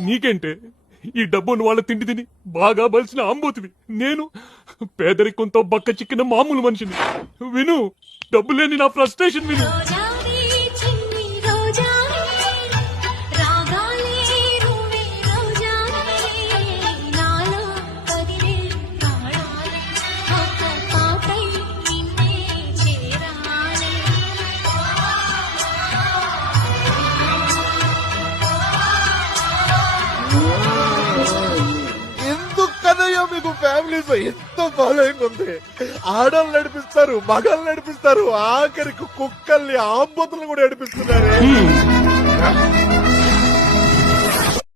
నీకేంటే ఈ డబ్బును వాళ్ళ తిండి తిని బాగా బలిసిన ఆంబోతివి. నేను పేదరికంతో బక్క చిక్కిన మామూలు మనిషిని. విను, డబ్బు లేని నా ఫ్రస్ట్రేషన్ విను. మీకు ఫ్యామిలీస్ ఎంత ఫాలోయింగ్ ఉంది. ఆడోళ్ళు నడిపిస్తారు, మగళ్ళు నడిపిస్తారు, ఆఖరికి కుక్కల్ని ఆంబోతులను కూడా నడిపిస్తున్నారు.